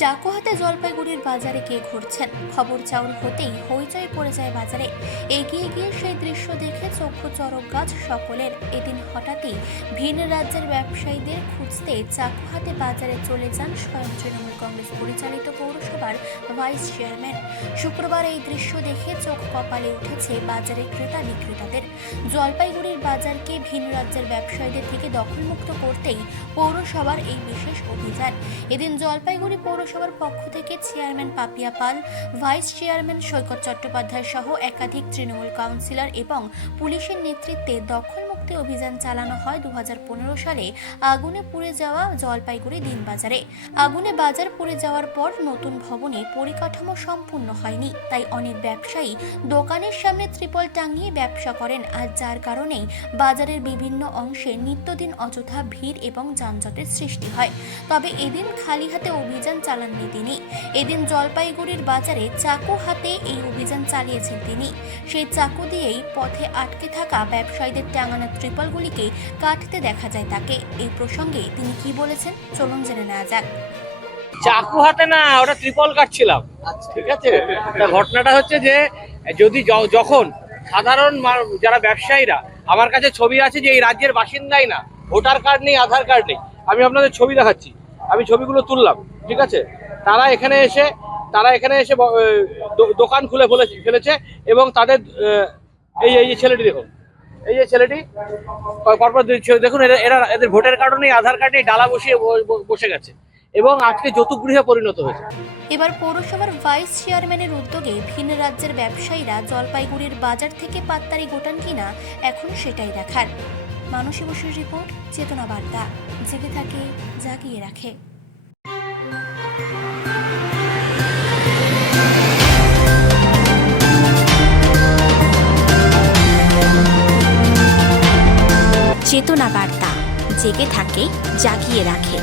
চাকু হাতে জলপাইগুড়ির বাজারে কে ঘুরছেন, খবর চাউর হতেই হইচই পড়ে যায় বাজারে। এগিয়ে গিয়ে সেই দৃশ্য দেখে চক্ষু চড়ক গাছ সকলের। এদিন হঠাৎই ভিন রাজ্যের ব্যবসায়ীদের খুঁজতে চাকু হাতে বাজারে চলে যান স্বয়ং তৃণমূল কংগ্রেস পরিচালিত পৌরসভার ভাইস চেয়ারম্যান। শুক্রবার এই দৃশ্য দেখে চোখ কপালে উঠেছে বাজারে ক্রেতা বিক্রেতাদের। জলপাইগুড়ির বাজারকে ভিন রাজ্যের ব্যবসায়ীদের থেকে দখলমুক্ত করতেই পৌরসভার এই বিশেষ অভিযান। এদিন জলপাইগুড়ি পৌরসভার পক্ষ থেকে চেয়ারম্যান পাপিয়া পাল, ভাইস চেয়ারম্যান সৈকত চট্টোপাধ্যায় সহ একাধিক তৃণমূল কাউন্সিলর এবং পুলিশের নেতৃত্বে দখলমুক্তি অভিযান চালানো হয় 2015 সালে আগুনে পুড়ে যাওয়া জলপাইগুড়ি দিনবাজারে। আগুনে বাজার পুড়ে যাওয়ার পর নতুন ভবনে পরিকাঠামো সম্পূর্ণ হয়নি, তাই অনেক ব্যবসায়ী দোকানের সামনে ত্রিপল টাঙিয়ে ব্যবসা করেন, আর যার কারণেই বাজারের বিভিন্ন অংশে নিত্যদিন অযথা ভিড় এবং যানজটের সৃষ্টি হয়। তবে এদিন খালি হাতে অভিযান চালাননি তিনি। এদিন জলপাইগুড়ির বাজারে চাকু হাতে এই অভিযান চালিয়েছেন তিনি। সেই চাকু দিয়েই পথে আটকে থাকা ব্যবসায়ীদের টাঙানো ত্রিপলগুলিকে কাটতে দেখা যায় তাকে। এই প্রসঙ্গে তিনি কি বলেছেন চলুন জেনে নেওয়া যাক। চাকু হাতে না, ওটা ত্রিপল কাটছিলাম। ঠিক আছে, ঘটনাটা হচ্ছে যে যদি যখন সাধারণ যারা ব্যবসায়ীরা, আমার কাছে ছবি আছে যে এই রাজ্যের বাসিন্দাই না, ভোটার কার্ড নেই, আধার কার্ড নেই, আমি আপনাদের ছবি দেখাচ্ছি, আমি ছবিগুলো তুললাম। ঠিক আছে, তারা এখানে এসে দোকান খুলে ফেলেছে এবং তাদের এই যে ছেলেটি দেখুন, এই যে ছেলেটি পরপর দেখুন, এদের ভোটার কার্ড নেই, আধার কার্ড নেই, ডালা বসিয়ে বসে গেছে এবং আজকে যৌতুকগৃহে পরিণত হয়েছে। এবার পৌরসভার ভাইস চেয়ারম্যানের উদ্যোগে ভিন রাজ্যের ব্যবসায়ীরা জলপাইগুড়ির বাজার থেকে পাত্তারি গোটান কিনা এখন সেটাই দেখার। মানসী বসুর রিপোর্ট, চেতনা বার্তা, জেগে থাকে জাগিয়ে রাখে। চেতনা বার্তা, জেগে থাকে জাগিয়ে রাখে।